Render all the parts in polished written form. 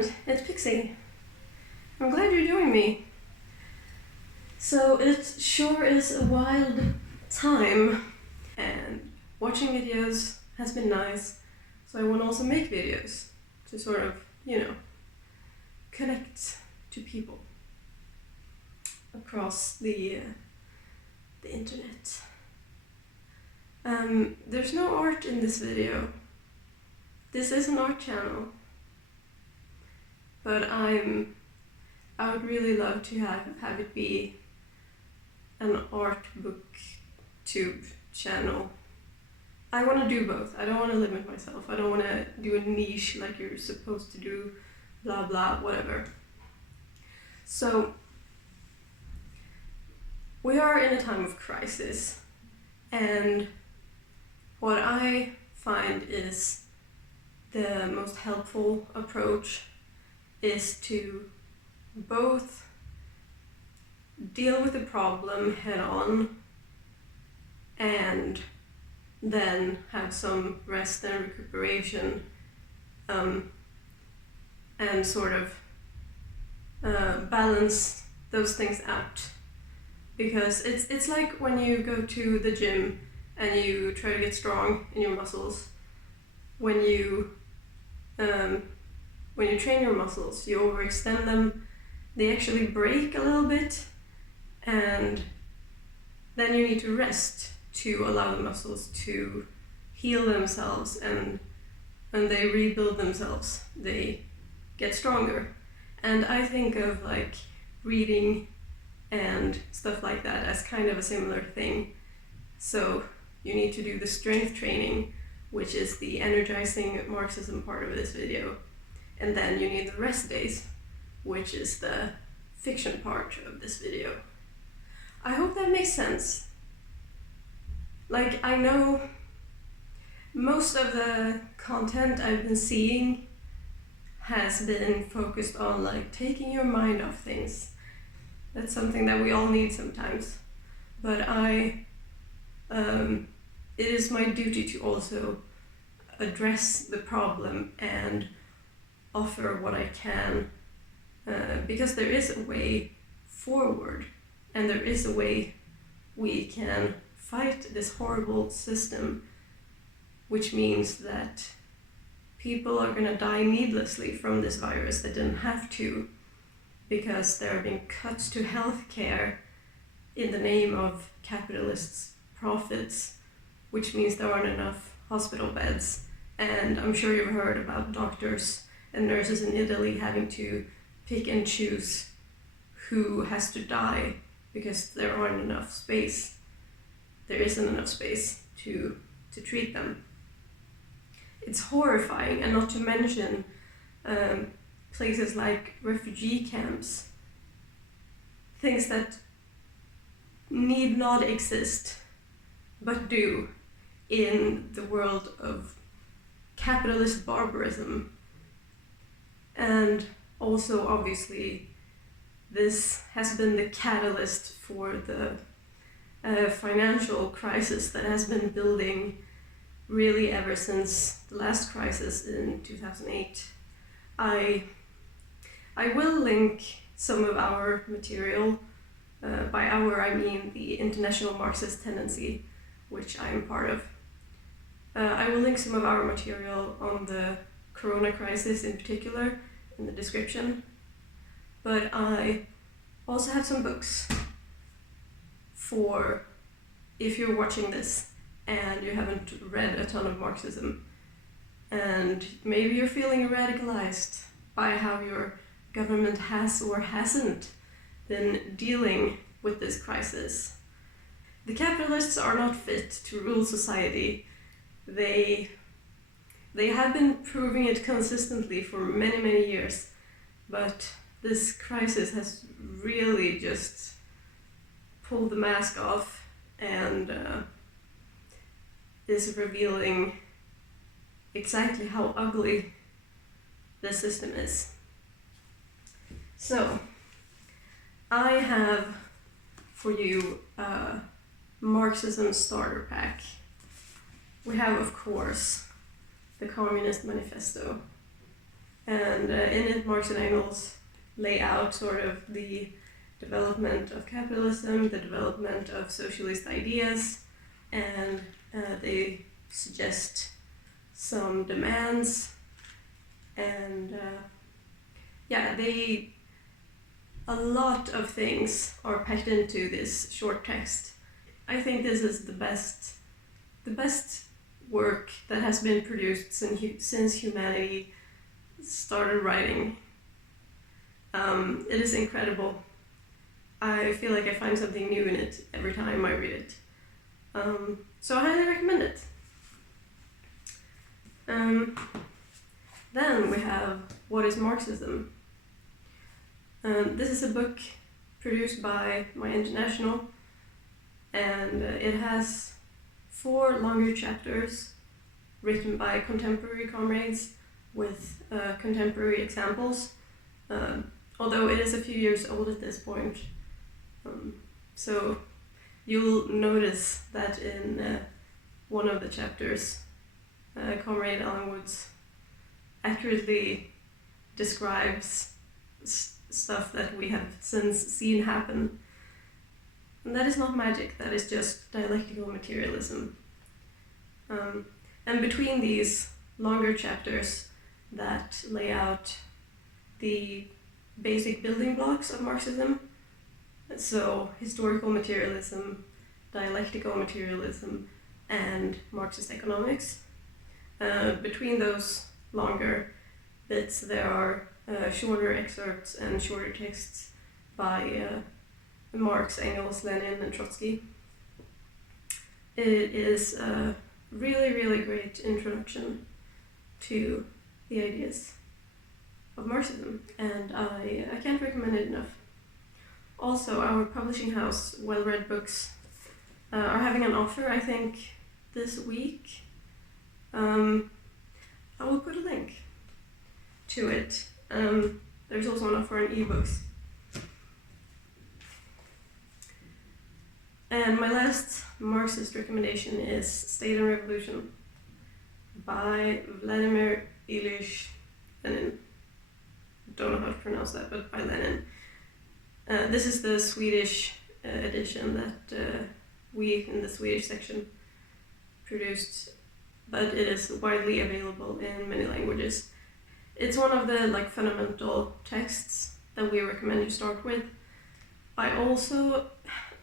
friend, it's Pixie. I'm glad you're joining me. So it sure is a wild time, and watching videos has been nice, so I want to also make videos to sort of, connect to people across the internet. There's no art in this video. This is an art channel, but I would really love to have it be an art booktube channel. I want to do both. I don't want to limit myself. I don't want to do a niche like you're supposed to do, blah blah, whatever. So, we are in a time of crisis, and what I find is the most helpful approach is to both deal with the problem head on and then have some rest and recuperation, and sort of balance those things out. Because it's like when you go to the gym and you try to get strong in your muscles. When you train your muscles, you overextend them, they actually break a little bit, and then you need to rest to allow the muscles to heal themselves, and when they rebuild themselves, they get stronger. And I think of like reading and stuff like that as kind of a similar thing. So you need to do the strength training, which is the energizing marxism part of this video. And then you need the rest days, which is the fiction part of this video. I hope that makes sense. Like, I know most of the content I've been seeing has been focused on like taking your mind off things. That's something that we all need sometimes. But it is my duty to also address the problem and offer what I can, because there is a way forward, and there is a way we can fight this horrible system, which means that people are going to die needlessly from this virus that didn't have to, because there are being cuts to healthcare in the name of capitalists' profits, which means there aren't enough hospital beds. And I'm sure you've heard about doctors and nurses in Italy having to pick and choose who has to die because there aren't enough space. There isn't enough space to treat them. It's horrifying, and not to mention places like refugee camps, things that need not exist, but do in the world of capitalist barbarism. And also, obviously, this has been the catalyst for the financial crisis that has been building really ever since the last crisis in 2008. I will link some of our material. By our, I mean the International Marxist Tendency, which I am part of. I will link some of our material on the Corona crisis in particular in the description. But I also have some books for if you're watching this and you haven't read a ton of Marxism, and maybe you're feeling radicalized by how your government has or hasn't been dealing with this crisis. The capitalists are not fit to rule society. They have been proving it consistently for many, many years, but this crisis has really just pulled the mask off and is revealing exactly how ugly the system is. So, I have for you a Marxism starter pack. We have, of course, the Communist Manifesto, And in it, Marx and Engels lay out sort of the development of capitalism, the development of socialist ideas, and they suggest some demands, and a lot of things are packed into this short text. I think this is the best work that has been produced since humanity started writing. It is incredible. I feel like I find something new in it every time I read it. So I highly recommend it. Then we have What is Marxism? This is a book produced by My International, and it has 4 longer chapters written by contemporary comrades with contemporary examples, although it is a few years old at this point. So you'll notice that in one of the chapters, Comrade Alan Woods accurately describes stuff that we have since seen happen. And that is not magic, that is just dialectical materialism. And between these longer chapters that lay out the basic building blocks of Marxism, so historical materialism, dialectical materialism, and Marxist economics, between those longer bits there are shorter excerpts and shorter texts by Marx, Engels, Lenin, and Trotsky. It is a really, really great introduction to the ideas of Marxism, and I can't recommend it enough. Also, our publishing house, Well Read Books, are having an offer, I think, this week. I will put a link to it. There's also an offer on ebooks. And my last Marxist recommendation is State and Revolution by Vladimir Ilyich Lenin. Don't know how to pronounce that, but by Lenin. This is the Swedish edition that we in the Swedish section produced, but it is widely available in many languages. It's one of the fundamental texts that we recommend you start with. I also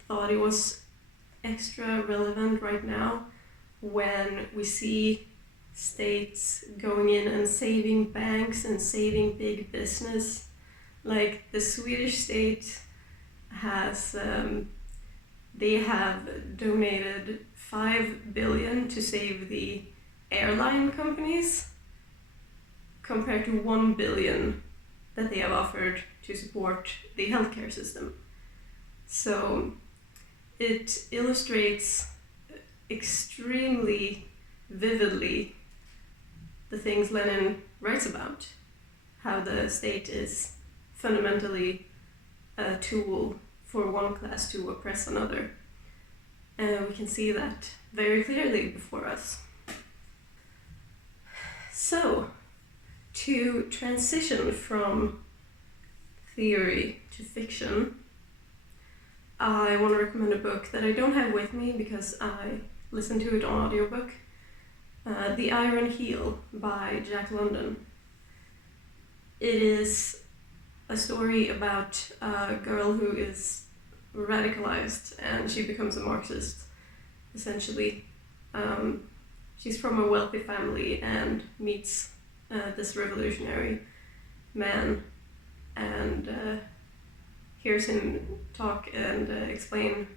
thought it was extra relevant right now when we see states going in and saving banks and saving big business. Like the Swedish state has, they have donated 5 billion to save the airline companies compared to 1 billion that they have offered to support the healthcare system. So it illustrates extremely vividly the things Lenin writes about, how the state is fundamentally a tool for one class to oppress another. And we can see that very clearly before us. So, to transition from theory to fiction, I want to recommend a book that I don't have with me because I listened to it on audiobook. The Iron Heel by Jack London. It is a story about a girl who is radicalized and she becomes a Marxist, essentially. She's from a wealthy family and meets this revolutionary man and hears him talk and explain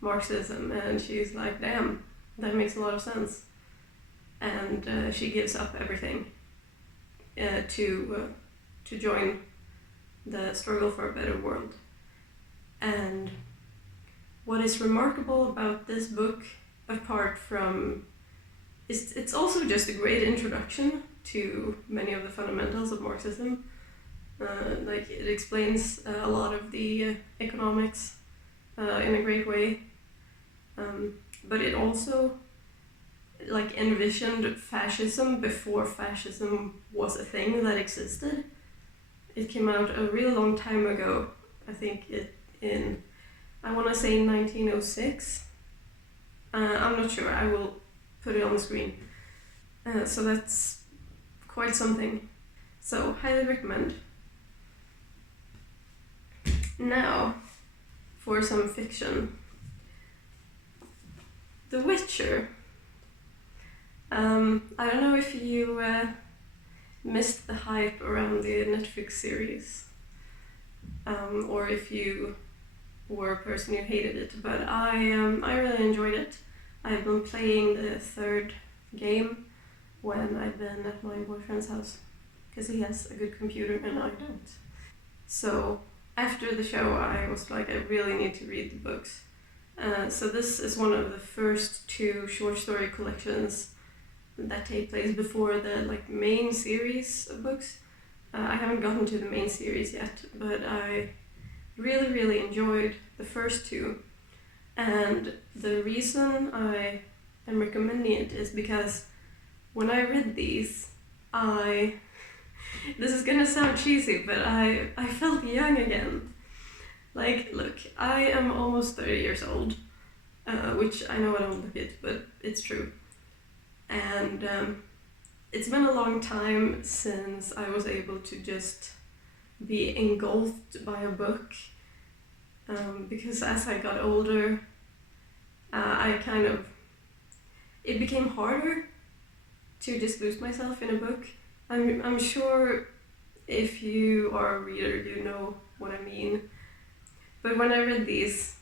Marxism, and she's like, damn, that makes a lot of sense. And she gives up everything to join the struggle for a better world. And what is remarkable about this book, apart from, it's also just a great introduction to many of the fundamentals of Marxism. It explains a lot of the economics in a great way, but it also like envisioned fascism before fascism was a thing that existed. It came out a really long time ago. I think I want to say 1906. I'm not sure. I will put it on the screen. So that's quite something. So, highly recommend. Now, for some fiction. The Witcher. I don't know if you missed the hype around the Netflix series, or if you were a person who hated it, but I really enjoyed it. I've been playing the third game when I've been at my boyfriend's house, because he has a good computer and I don't. So after the show I was like, I really need to read the books. So this is one of the first two short story collections that take place before the main series of books. I haven't gotten to the main series yet, but I really enjoyed the first two. And the reason I am recommending it is because when I read these, this is gonna sound cheesy, but I felt young again. Like, look, I am almost 30 years old, which I know I don't look it, but it's true. And it's been a long time since I was able to just be engulfed by a book, because as I got older, it became harder to just lose myself in a book. I'm sure if you are a reader, you know what I mean. But when I read these,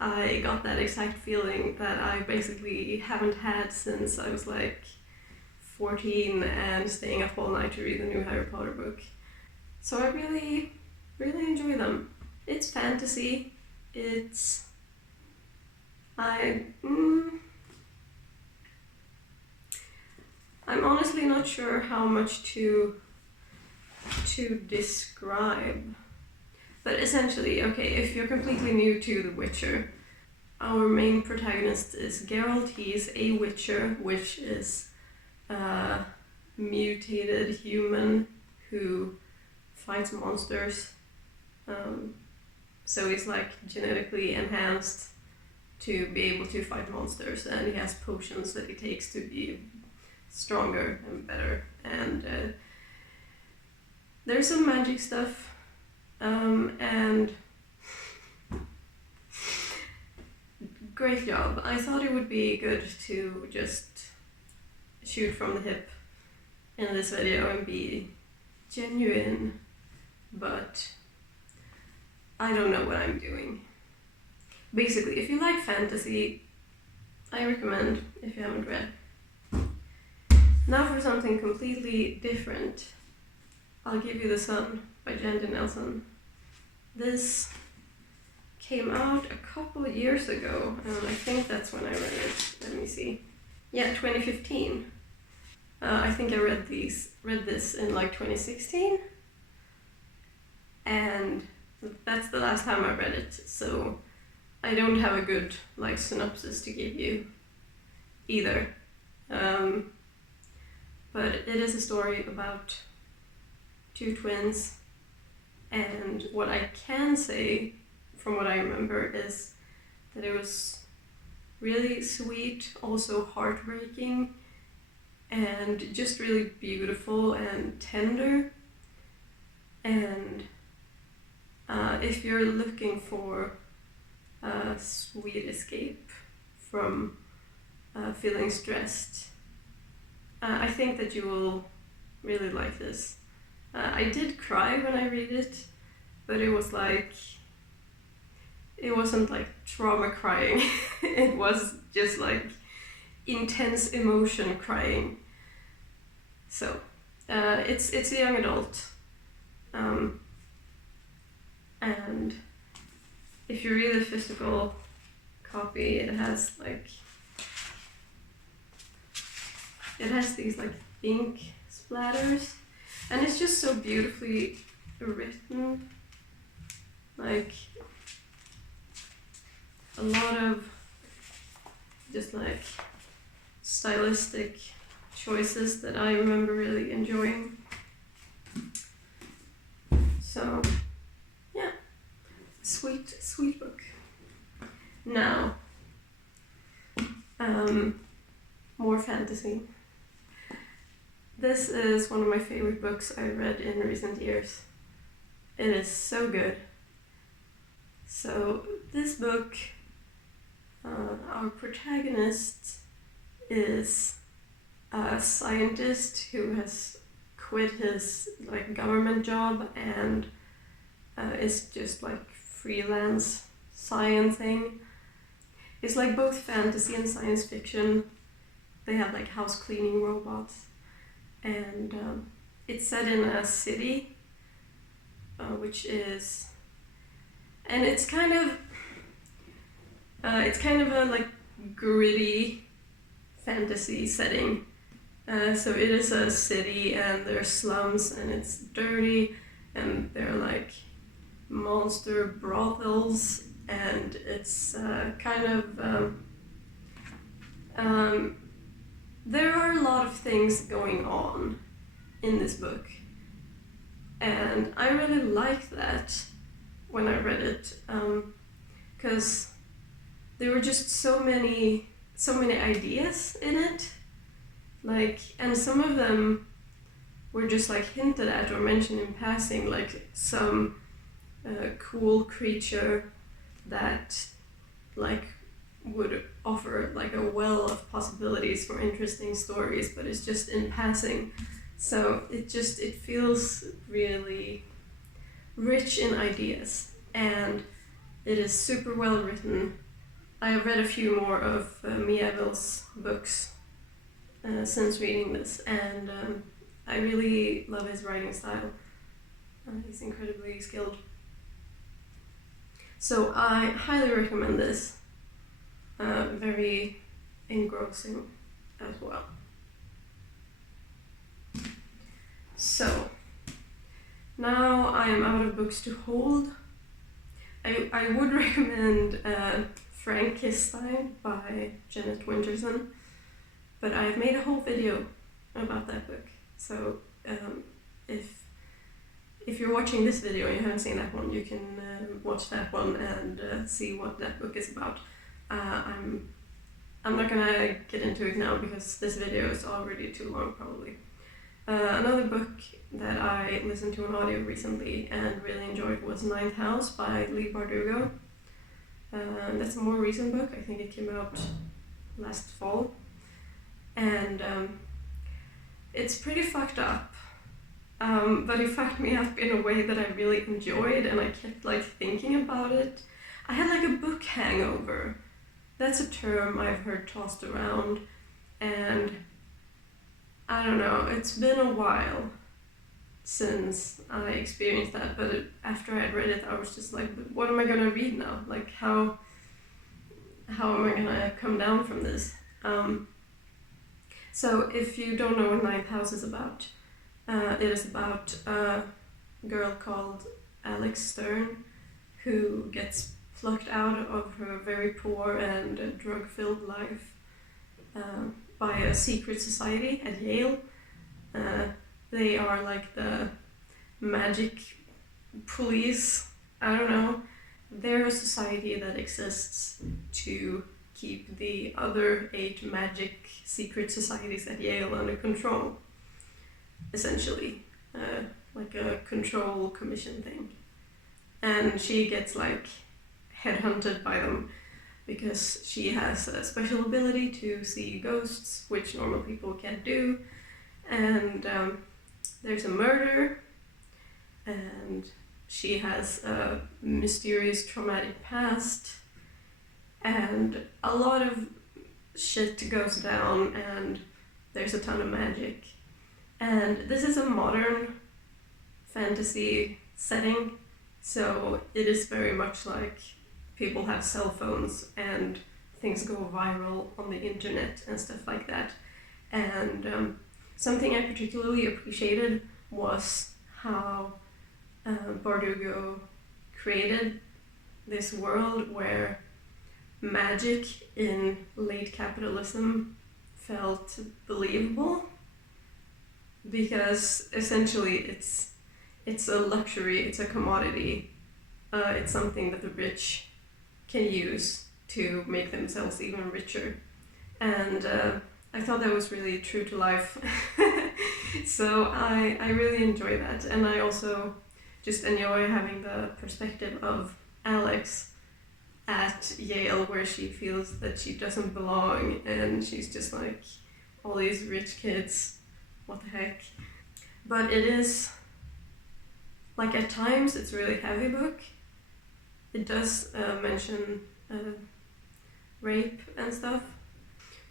I got that exact feeling that I basically haven't had since I was 14 and staying up all night to read the new Harry Potter book. So I really enjoy them. It's fantasy. I'm honestly not sure how much to describe. But essentially, okay, if you're completely new to The Witcher, our main protagonist is Geralt. He's a Witcher, which is a mutated human who fights monsters. So he's genetically enhanced to be able to fight monsters, and he has potions that he takes to be stronger and better. And there's some magic stuff. And great job. I thought it would be good to just shoot from the hip in this video and be genuine, but I don't know what I'm doing. Basically, if you like fantasy, I recommend, if you haven't read. Now for something completely different, I'll give you The Sun by Jandy Nelson. This came out a couple of years ago, and I think that's when I read it. Let me see. Yeah, 2015. I think I read this in 2016, and that's the last time I read it, so I don't have a good synopsis to give you either. But it is a story about two twins, and what I can say from what I remember is that it was really sweet, also heartbreaking, and just really beautiful and tender. And if you're looking for a sweet escape from feeling stressed, I think that you will really like this. I did cry when I read it, but it was it wasn't trauma crying. It was just intense emotion crying. So it's a young adult, and if you read the physical copy, it has these ink splatters, and it's just so beautifully written. A lot of just stylistic choices that I remember really enjoying. So, yeah, sweet book. Now, more fantasy. This is one of my favorite books I read in recent years. It is so good. So, this book, our protagonist is a scientist who has quit his government job and is just freelance sciencing. It's both fantasy and science fiction. They have house cleaning robots, and it's set in a city, which is, and it's kind of a gritty fantasy setting. So it is a city, and there are slums, and it's dirty, and there are monster brothels, and it's there are a lot of things going on in this book, and I really liked that when I read it, because there were just so many ideas in it, and some of them were just hinted at or mentioned in passing, some cool creature that would offer a well of possibilities for interesting stories, but it's just in passing. So it feels really rich in ideas, and it is super well written. I have read a few more of Mieville's books since reading this, and I really love his writing style. He's incredibly skilled. So I highly recommend this. Very engrossing as well. So, now I am out of books to hold. I would recommend Frankenstein by Janet Winterson, but I've made a whole video about that book. So if you're watching this video and you haven't seen that one, you can watch that one and see what that book is about. I'm not gonna get into it now because this video is already too long probably. Another book that I listened to on audio recently and really enjoyed was Ninth House by Leigh Bardugo. That's a more recent book. I think it came out last fall. And it's pretty fucked up. But it fucked me up in a way that I really enjoyed, and I kept thinking about it. I had a book hangover. That's a term I've heard tossed around, and I don't know, it's been a while since I experienced that, but after I had read it, I was just what am I gonna read now? How am I gonna come down from this? So if you don't know what Ninth House is about, it is about a girl called Alex Stern who gets plucked out of her very poor and drug-filled life by a secret society at Yale. They are the magic police. I don't know. They're a society that exists to keep the other 8 magic secret societies at Yale under control, essentially. A control commission thing. And she gets headhunted by them because she has a special ability to see ghosts, which normal people can't do. And there's a murder, and she has a mysterious traumatic past, and a lot of shit goes down, and there's a ton of magic. And this is a modern fantasy setting, so it is very much people have cell phones and things go viral on the internet and stuff like that. And something I particularly appreciated was how Bardugo created this world where magic in late capitalism felt believable, because essentially it's a luxury, it's a commodity, it's something that the rich can use to make themselves even richer. And I thought that was really true to life. So I really enjoy that, and I also just enjoy having the perspective of Alex at Yale, where she feels that she doesn't belong, and she's just like, all these rich kids, what the heck. But it is, like, at times it's a really heavy book. It does mention rape and stuff,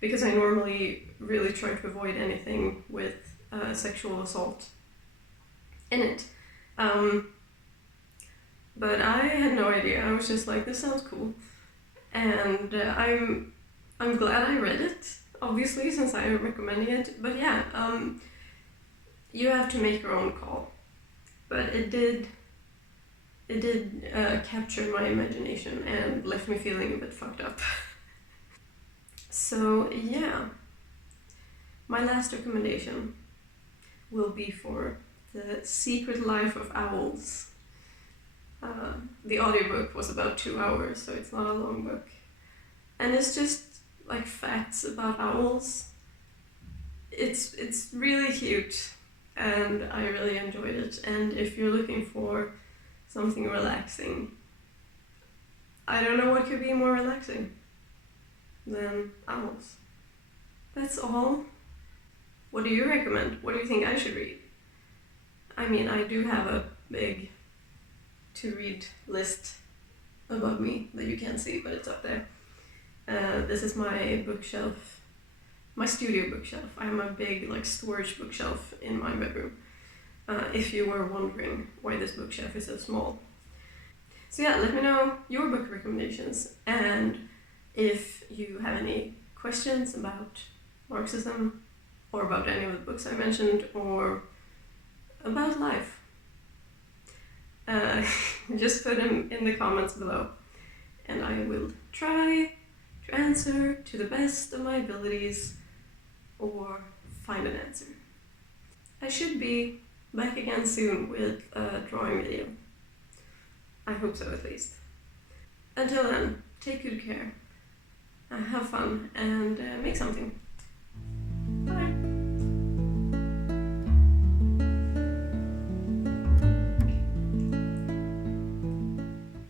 because I normally really try to avoid anything with sexual assault in it. But I had no idea. I was just like, this sounds cool. And I'm glad I read it, obviously, since I'm recommending it. But yeah, you have to make your own call. But it did capture my imagination and left me feeling a bit fucked up. So yeah, my last recommendation will be for The Secret Life of Owls. The audiobook was about 2 hours, so it's not a long book. And it's just like facts about owls. It's really cute, and I really enjoyed it. And if you're looking for something relaxing, I don't know what could be more relaxing than owls. That's all. What do you recommend? What do you think I should read? I mean, I do have a big to-read list above me that you can't see, but it's up there. This is my bookshelf, my studio bookshelf. I have a big storage bookshelf in my bedroom, if you were wondering why this bookshelf is so small. So yeah, let me know your book recommendations, and if you have any questions about Marxism, or about any of the books I mentioned, or about life. Just put them in the comments below, and I will try to answer to the best of my abilities, or find an answer. I should be back again soon with a drawing video. I hope so, at least. Until then, take good care, have fun, and make something.